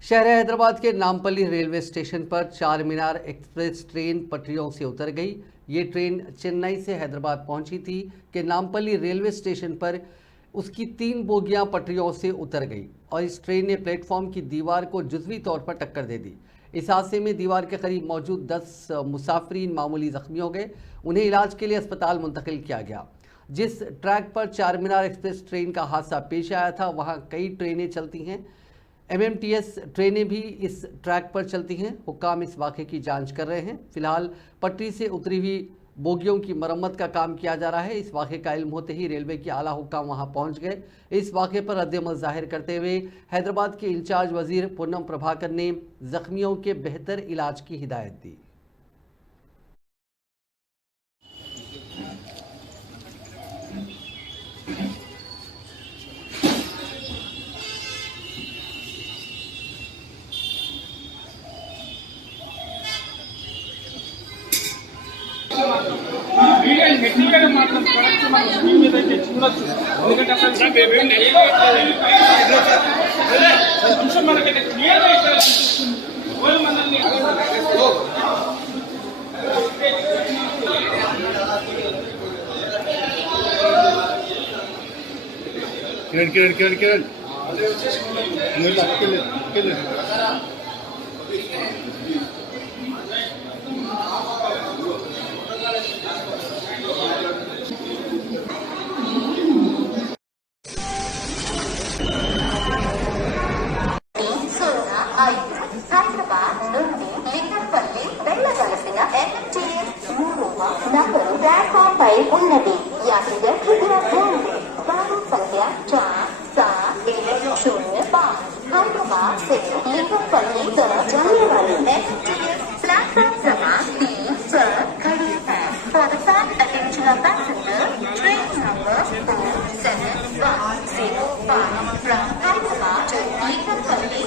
शहर हैदराबाद के Nampally railway station पर चार मीनार एक्सप्रेस ट्रेन पटरियों से उतर गई। ये ट्रेन चेन्नई से हैदराबाद पहुंची थी कि नामपल्ली रेलवे स्टेशन पर उसकी 3 बोगियां पटरियों से उतर गई और इस ट्रेन ने प्लेटफॉर्म की दीवार को जुज़वी तौर पर टक्कर दे दी। इस हादसे में दीवार के करीब मौजूद 10 मुसाफिरीन मामूली जख्मी हो गए। उन्हें इलाज के लिए अस्पताल मुंतकिल किया गया। जिस ट्रैक पर चार मीनार एक्सप्रेस ट्रेन का हादसा पेश आया था वहां कई ट्रेनें चलती हैं। MMTS ट्रेनें भी इस ट्रैक पर चलती हैं। हुक्काम इस वाक़े की जांच कर रहे हैं। फिलहाल पटरी से उतरी हुई बोगियों की मरम्मत का काम किया जा रहा है। इस वाक़े का इल्म होते ही रेलवे के आला हुक्काम वहां पहुंच गए। इस वाक़े पर रद्द-ए-अमल जाहिर करते हुए हैदराबाद के इंचार्ज वजीर पूनम प्रभाकर ने जख्मियों के बेहतर इलाज की हिदायत दी। మెటీరియల్ మాత్రం ప్రొడక్ట్ మనం స్క్రీన్ మీద అయితే చూడొచ్చు. ఎందుకంటే అసలు అంశం మనకైతే క్లియర్గా ఇక్కడ కనిపిస్తుంది. వాళ్ళు మనల్ని కిరణ్ హైదరాబాద్ నుండి లింగంపల్లి వెళ్ళవలసిన MMTS 3వ నంబరు ప్లాట్ఫామ్ పై ఉన్నది. यात्रीगण कृपया ध्यान दें। वाहन संख्या 4710 हैदराबाद से लिंगंपल्ली तरफ जाने वाली MMTS प्लेटफॉर्म क्रमांक 3 पर खड़ी है। For the fast attention of passenger, train number 4710 from Hyderabad to Linganpalli